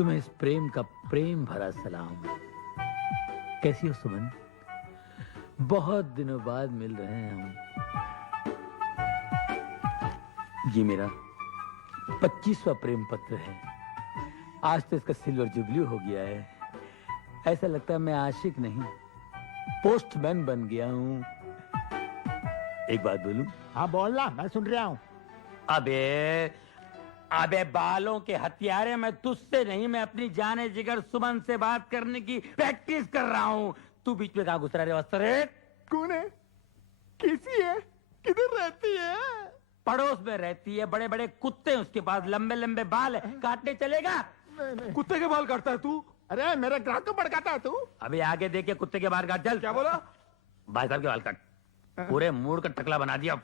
तुम्हें इस प्रेम का प्रेम भरा सलाम। कैसी हो सुमन? बहुत दिनों बाद मिल रहे हैं हम। ये मेरा 25वां प्रेम पत्र है। आज तो इसका सिल्वर जुबली हो गया है। ऐसा लगता है मैं आशिक नहीं, पोस्टमैन बन गया हूँ। एक बात बोलूं? हाँ बोलना, मैं सुन रहा हूँ। अबे बालों के हथियारे, मैं तुझसे नहीं, मैं अपनी जाने जिगर सुमन से बात करने की प्रैक्टिस कर रहा हूँ। तू बीच में कहाँ घुस रहा है वस्त्र? कौन है? कैसी है? किधर रहती है? पड़ोस में रहती है। बड़े बड़े कुत्ते उसके पास, लंबे लंबे बाल है। काटने चलेगा? नहीं। कुत्ते के बाल काटता है तू? अरे मेरे ग्राहक को भड़काता है तू। अभी आगे देखे कुत्ते के बाल काट। चल। क्या बोला? भाई साहब के बाल काट। पूरे मूड का टकला बना दिया।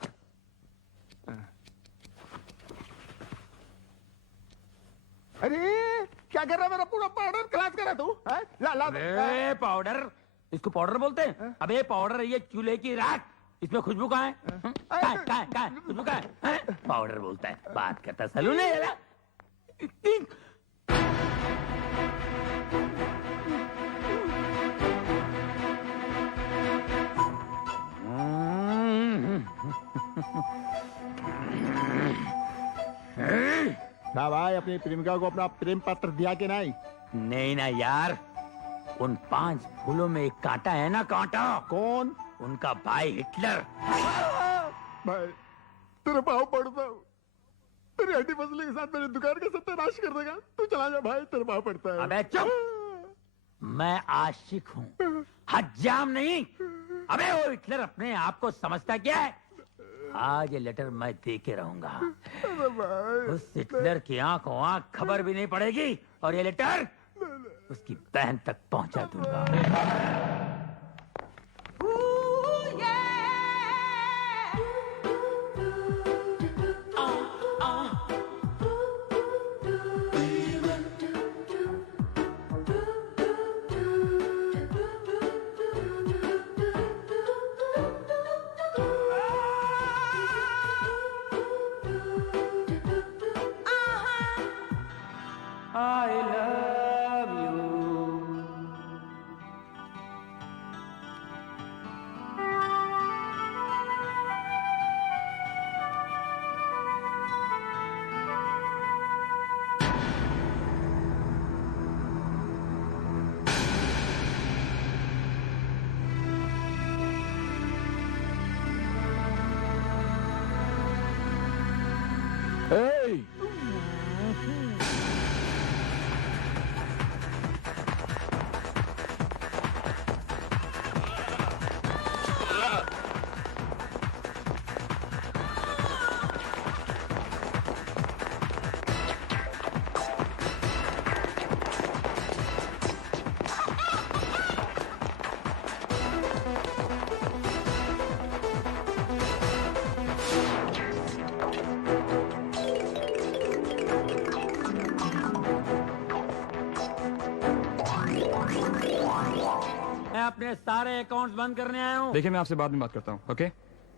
अरे क्या कर रहा? मेरा पूरा पाउडर खलास कर रहा तू? ला ला अबे पाउडर, इसको पाउडर बोलते हैं? अबे पाउडर ये चूल्हे की राख, इसमें खुशबू कहाँ है? कहाँ है? खुशबू कहाँ है? पाउडर बोलता है, बात करता है सलून है ये। ना भाई, अपनी प्रेमिका को अपना प्रेम पत्र दिया कि नहीं? नहीं ना यार, उन 5 फूलों में एक कांटा है ना, कांटा। कौन? उनका भाई हिटलर। भाई तेरे पाँव पड़ता हूँ, तेरी हड्डी मसले के साथ मेरी दुकान का सत्यानाश कर देगा। तू चला जा भाई, तेरे पाँव पड़ता है। अबे चुप, मैं आशिक हूँ, हज्जाम नहीं। अबे वो हिटलर अपने आप को समझता क्या है? आज ये लेटर मैं दे के रहूंगा। उस हिटलर की आंखों आंख खबर भी नहीं पड़ेगी, और ये लेटर उसकी बहन तक पहुंचा दूंगा। I love you. Hey! मैं अपने सारे अकाउंट्स बंद करने आया हूँ। देखिए, मैं आपसे बाद में बात करता हूँ, ओके?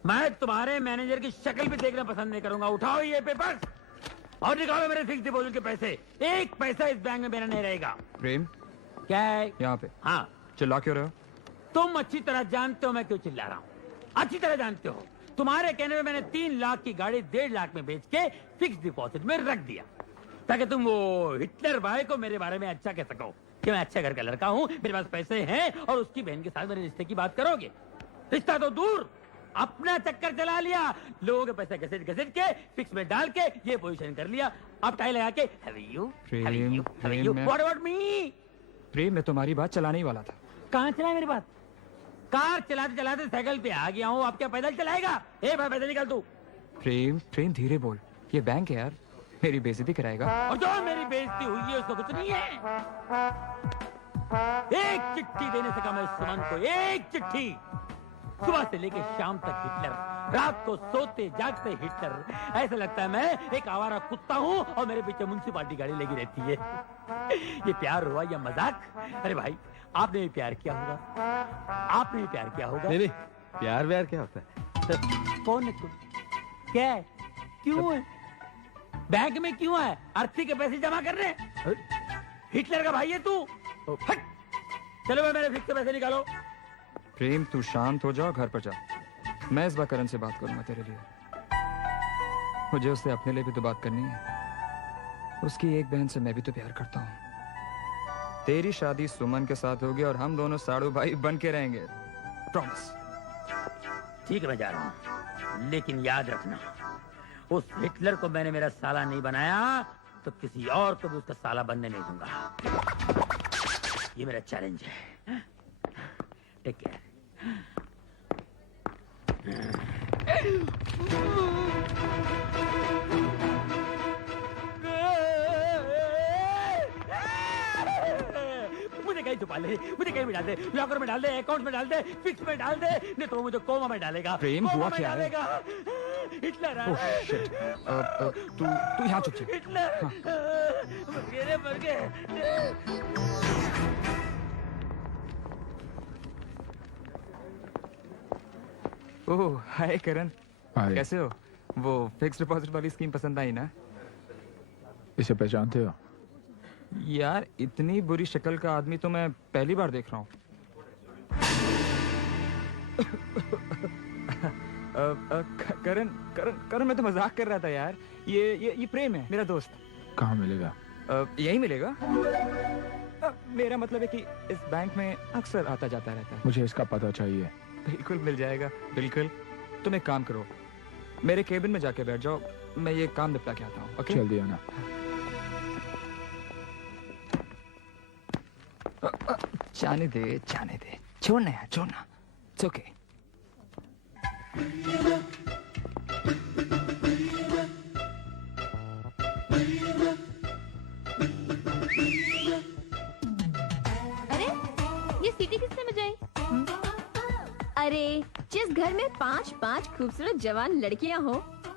मैं तुम्हारे मैनेजर की शक्ल भी देखना पसंद नहीं करूंगा। उठाओ ये पेपर्स और निकालो मेरे फिक्स डिपॉजिट के पैसे। एक पैसा इस बैंक में मेरा नहीं रहेगा। प्रेम, क्या है? यहाँ पे हाँ, चिल्ला क्यों रहे हो? तुम अच्छी तरह जानते हो मैं क्यों चिल्ला रहा हूँ। अच्छी तरह जानते हो। तुम्हारे कहने में मैंने 3 लाख की गाड़ी 1.5 लाख में बेच के फिक्स डिपॉजिट में रख दिया, ताकि तुम वो हिटलर भाई को मेरे बारे में अच्छा कह सको कि मैं अच्छे घर का लड़का हूँ, मेरे पास पैसे हैं, और उसकी बहन के साथ मेरे रिश्ते की बात करोगे। रिश्ता तो दूर, अपना चक्कर चला लिया। लोगों के पैसे घसीट घसीट के फिक्स में डाल के ये पोजीशन कर लिया। अब टाई लगा के व्हाट अबाउट मी? प्रेम, मैं तुम्हारी बात चलाने ही वाला था। कहाँ चला मेरी बात? कार चलाते चलाते साइकिल पे आ गया हूँ। अब क्या पैदल चलाएगा? ए भाई पैदल निकल तू। प्रेम, प्रेम धीरे बोल, ये बैंक है यार, मेरी बेइज्जती कराएगा। और जो मेरी बेइज्जती हुई है उसको कुछ नहीं है। एक चिट्ठी देने से कहा मैं सुमन को, एक चिट्ठी। सुबह से लेके शाम तक हिटलर, रात को सोते जागते हिटलर। ऐसा लगता है मैं एक आवारा कुत्ता हूँ और मेरे पीछे म्युनिसिपालिटी गाड़ी लगी रहती है। ये प्यार हुआ या मजाक? अरे भाई, आपने भी प्यार किया होगा, आपने भी प्यार किया होगा। नहीं, प्यार व्यार क्या होता है? कौन है तुम? क्या है? क्यों है? बैंक में क्यों है? अर्थी के पैसे जमा कर रहे हैं? हिटलर का भाई है तू? हट! चलो भाई, मेरे फिक्स के पैसे निकालो। प्रेम तू शांत हो जाओ, घर पर जा। मैं इस बार करण से बात करूंगा तेरे लिए। मुझे उससे अपने लिए भी तो बात करनी है। उसकी एक बहन से मैं भी तो प्यार करता हूँ। तेरी शादी सुमन के साथ होगी और हम दोनों साड़ू भाई बन के रहेंगे। प्रॉमिस। ठीक है, मैं जा रहा हूँ, लेकिन याद रखना, उस हिटलर को मैंने मेरा साला नहीं बनाया तो किसी और को भी उसका साला बनने नहीं दूंगा। ये मेरा चैलेंज है। Take care. मुझे कहीं छुपा ले, मुझे कहीं भी डाल दे, लॉकर में डाल दे, अकाउंट में डाल दे, फिक्स में डाल दे, नहीं तो मुझे कोमा में डालेगा। प्रेम, कोमा हुआ में क्या है? डालेगा। हिटलर आ ओह रहा है। शिट। तू यहाँ चुप जा। हिटलर मर गए। ओह हाय करण, हाय। कैसे हो? वो फिक्स डिपॉजिट वाली स्कीम पसंद आई ना? इसे पहचानते हो? यार इतनी बुरी शक्ल का आदमी तो मैं पहली बार देख रहा हूँ। करण करण करण, मैं तो मजाक कर रहा था यार। ये प्रेम है, मेरा दोस्त। कहाँ मिलेगा? यही मिलेगा। मेरा मतलब है कि इस बैंक में अक्सर आता जाता रहता है। मुझे इसका पता चाहिए। बिल्कुल मिल जाएगा, बिल्कुल। तुम एक काम करो, मेरे केबिन में जाके बैठ जाओ, मैं ये काम निपटा के आता हूँ। ओके? जल्दी आना। जाने दे, छोड़ना यार, छोड़ना। It's okay. अरे ये सीटी किसने बजाई? अरे जिस घर में 5-5 खूबसूरत जवान लड़कियां हो,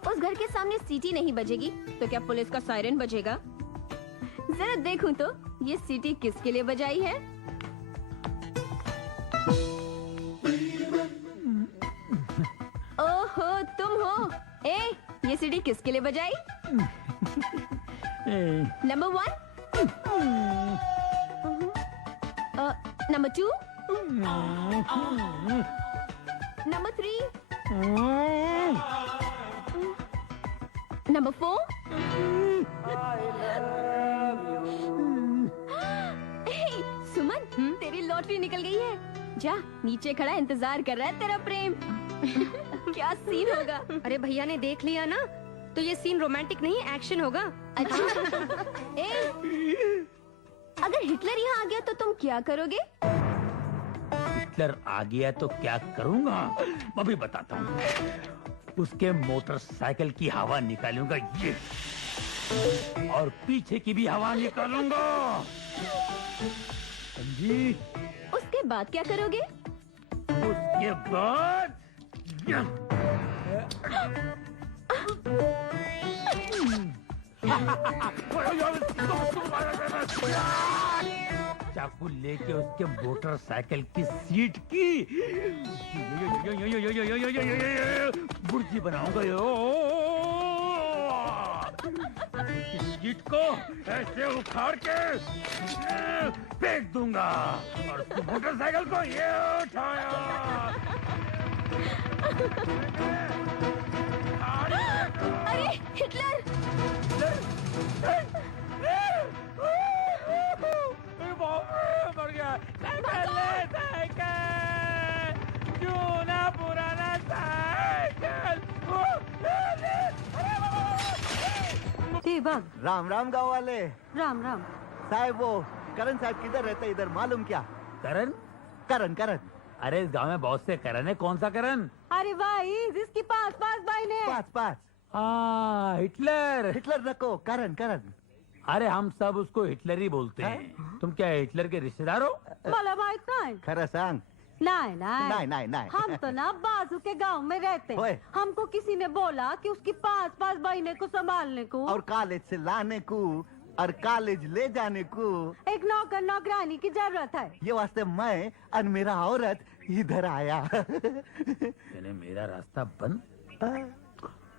उस घर के सामने सीटी नहीं बजेगी तो क्या पुलिस का सायरन बजेगा? जरा देखूं तो ये सीटी किसके लिए बजाई है? ओहो तुम हो। ए ये सीटी किसके लिए बजाई? Number 1, number 2, number 3, number 4। सुमन, तेरी लॉटरी निकल गई है। जा नीचे खड़ा इंतजार कर रहा है तेरा प्रेम। क्या सीन होगा? अरे भैया ने देख लिया ना, तो ये सीन रोमांटिक नहीं एक्शन होगा। अच्छा ए, अगर हिटलर यहाँ आ गया तो तुम क्या करोगे? हिटलर आ गया तो क्या करूंगा, अभी बताता हूँ। उसके मोटरसाइकिल की हवा निकालूंगा ये, और पीछे की भी हवा निकालूंगा। समझी? उसके बाद क्या करोगे? उसके बाद चाकू लेके उसके मोटरसाइकिल की सीट की बुर्जी बनाऊंगा यो। सीट को ऐसे उखाड़ के फेंक दूंगा और उसकी मोटरसाइकिल को ये उठाया। अरे हिटलर! मर गया। साइकिल क्यों ना पुराना साइकिल। देवग, राम राम गाँव वाले। राम राम। साहब वो करण साहब किधर रहते इधर मालूम क्या? करण? करण करण अरे इस गांव में बहुत से करण है, कौन सा करण? अरे भाई जिसकी 5-5 बहनें हैं। 5-5 हाँ हिटलर। हिटलर नको करण करण। अरे हम सब उसको हिटलर ही बोलते हैं। तुम क्या हिटलर के रिश्तेदार हो? मला माहित नाही। खरं सांग। नहीं नहीं, नहीं, नहीं। हम तो ना बाजू के गांव में रहते ओए। हैं। हमको किसी ने बोला कि उसकी 5-5 बहनें को संभालने को और कॉलेज से लाने को और कॉलेज ले जाने को एक नौकर नौकरानी की जरूरत है। ये वास्ते मैं और मेरा औरत इधर आया। मैंने मेरा रास्ता बंद।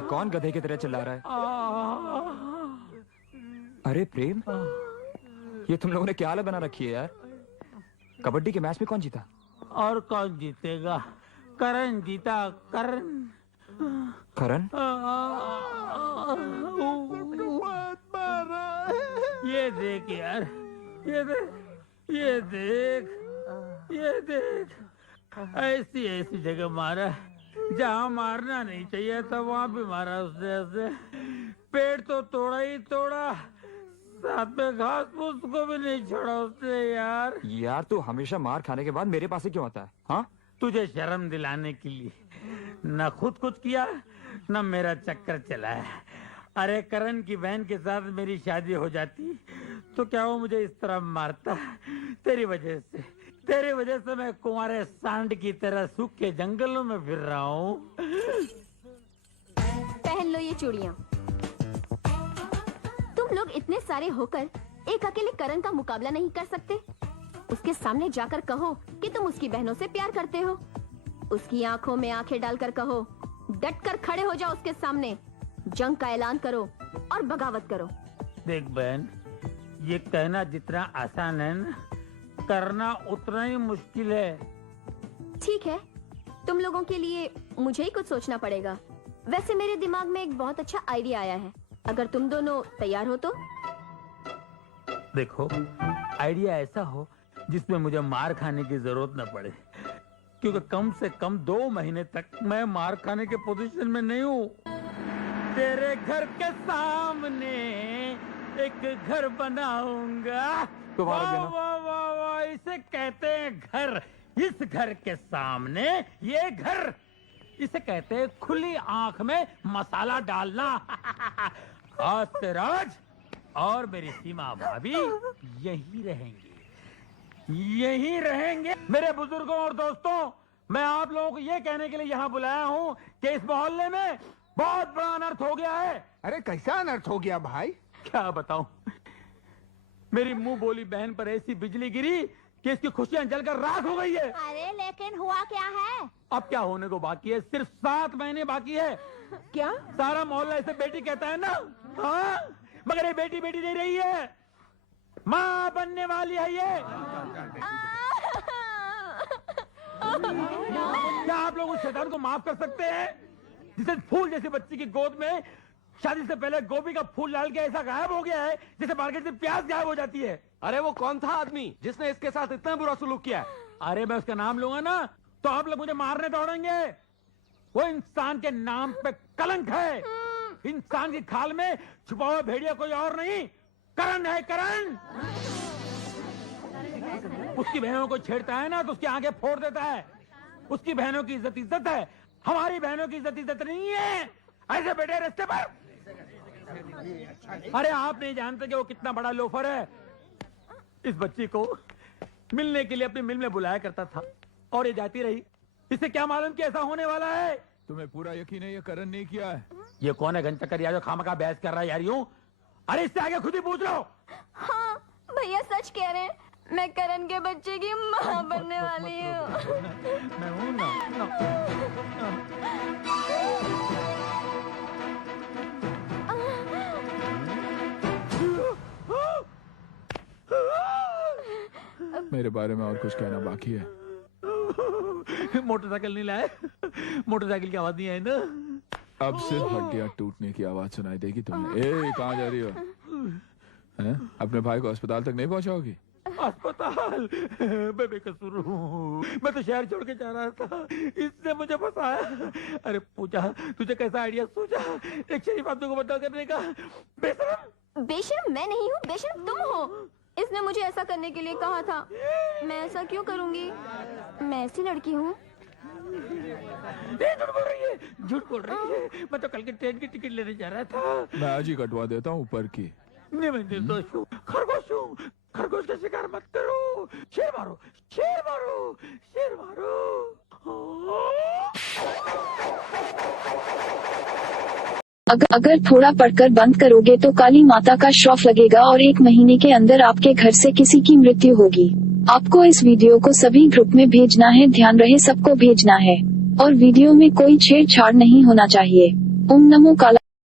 ये कौन गधे की तरह चिल्ला रहा है? अरे प्रेम, ये तुम लोगों ने क्या हालत बना रखी है यार? कबड्डी के मैच में कौन जीता? और कौन जीतेगा? करण जीता, करण। करण? ये देख यार, ये देख, ये देख, ये देख, ऐसी ऐसी जगह मारा जहाँ मारना नहीं चाहिए था, वहाँ भी मारा उसने ऐसे। पेड़ तो तोड़ा ही तोड़ा, साथ में घास फूस को भी नहीं छोड़ा उसने यार। यार तू हमेशा मार खाने के बाद मेरे पास ही क्यों आता है? हाँ, तुझे शर्म दिलाने के लिए। न खुद कुछ किया, न मेरा चक्कर चलाया। अरे करण की बहन के साथ मेरी शादी हो जाती तो क्या वो मुझे इस तरह मारता? तेरी वजह से मैं कुंवारे सांड की तरह सूखे जंगलों में फिर रहा हूँ। पहन लो ये चूड़ियाँ। तुम लोग इतने सारे होकर एक अकेले करण का मुकाबला नहीं कर सकते? उसके सामने जाकर कहो कि तुम उसकी बहनों से प्यार करते हो। उसकी आंखों में आंखें डालकर कहो, डट कर खड़े हो जाओ उसके सामने, जंग का ऐलान करो और बगावत करो। देख बहन, ये कहना जितना आसान है ना, करना उतना ही मुश्किल है। ठीक है, तुम लोगों के लिए मुझे ही कुछ सोचना पड़ेगा। वैसे मेरे दिमाग में एक बहुत अच्छा आइडिया आया है, अगर तुम दोनों तैयार हो तो। देखो, आइडिया ऐसा हो जिसमें मुझे मार खाने की जरूरत न पड़े, क्योंकि कम से कम 2 महीने तक मैं मार खाने के पोजीशन में नहीं हूँ। तेरे घर के सामने एक घर बनाऊंगा। तुम्हारा वाह देना। वाह वाह वाह, इसे कहते हैं घर। इस घर के सामने ये घर, इसे कहते हैं खुली आंख में मसाला डालना। आज से राज और मेरी सीमा भाभी यही रहेंगे। मेरे बुजुर्गों और दोस्तों, मैं आप लोगों को ये कहने के लिए यहाँ बुलाया हूँ कि इस मोहल्ले में बहुत बड़ा अनर्थ हो गया है। अरे कैसा अनर्थ हो गया भाई? क्या बताऊं, मेरी मुंह बोली बहन पर ऐसी बिजली गिरी कि इसकी खुशियां जलकर राख हो गई है। अरे लेकिन हुआ क्या है? अब क्या होने को बाकी है? सिर्फ 7 महीने बाकी है। क्या? सारा मोहल्ला इसे बेटी कहता है ना। हाँ, मगर ये बेटी नहीं रही है, माँ बनने वाली है ये। क्या आप लोग उस शैतान को माफ कर सकते हैं जिसे फूल जैसी बच्ची की गोद में शादी से पहले गोभी का फूल डाल के ऐसा गायब हो गया है जैसे मार्केट से प्याज गायब हो जाती है? अरे वो कौन था आदमी जिसने इसके साथ इतना बुरा सलूक किया? अरे मैं उसका नाम लूंगा ना तो आप लोग मुझे मारने दौड़ेंगे। वो इंसान के नाम पे कलंक है। इंसान की खाल में छुपा हुआ भेड़िया कोई और नहीं, करण है, करण। उसकी बहनों को छेड़ता है ना तो उसकी आंखें फोड़ देता है। उसकी बहनों की इज्जत है, हमारी बहनों की इज्जत नहीं है। ऐसे बैठे रास्ते पर। अरे आप नहीं जानते कि वो कितना बड़ा लोफर है। इस बच्ची को मिलने के लिए अपनी मिल में बुलाया करता था और ये जाती रही। इसे क्या मालूम कि ऐसा होने वाला है? तुम्हें पूरा यकीन है ये करण ने किया है? ये कौन है घंटा जो खामखा बहस कर रहा है यार यूं? अरे इससे आगे खुद ही पूछ लो। हाँ भैया सच कह रहे हैं, मैं करण के बच्चे की माँ बनने वाली हूँ। मैं हूं ना। मेरे बारे में और कुछ कहना बाकी है? मोटरसाइकिल नहीं लाए? मोटरसाइकिल की आवाज नहीं आई ना? अब सिर्फ हड्डियां टूटने की आवाज सुनाई देगी तुम्हें। ए, कहाँ जा रही हो? हैं? अपने भाई को अस्पताल तक नहीं पहुंचाओगी? अस्पताल? मैं बेकसूर हूँ, मैं तो शहर छोड़ के जा रहा था, इसने मुझे फंसाया। अरे पूजा, तुझे कैसा आइडिया सूझा एक शरीफ आदमी को बदला करने का? बेशरम। बेशरम मैं नहीं हूँ, बेशरम तुम हो। इसने मुझे ऐसा करने के लिए कहा था। मैं ऐसा क्यों करूँगी? मैं ऐसी लड़की हूँ। झूठ बोल रही है, झूठ बोल रही है। मैं तो कल की ट्रेन की टिकट लेने जा रहा था। मैं आज ही कटवा देता हूँ ऊपर की। नहीं, मैं निर्दोष हूँ, खरगोश हूँ। खरगोश का शिकार मत करो। शेर मारो, शेर मारो, शेर मारो। अगर थोड़ा पढ़कर बंद करोगे तो काली माता का श्राप लगेगा और 1 महीने के अंदर आपके घर से किसी की मृत्यु होगी। आपको इस वीडियो को सभी ग्रुप में भेजना है, ध्यान रहे सबको भेजना है। और वीडियो में कोई छेड़छाड़ नहीं होना चाहिए। ओम नमो काला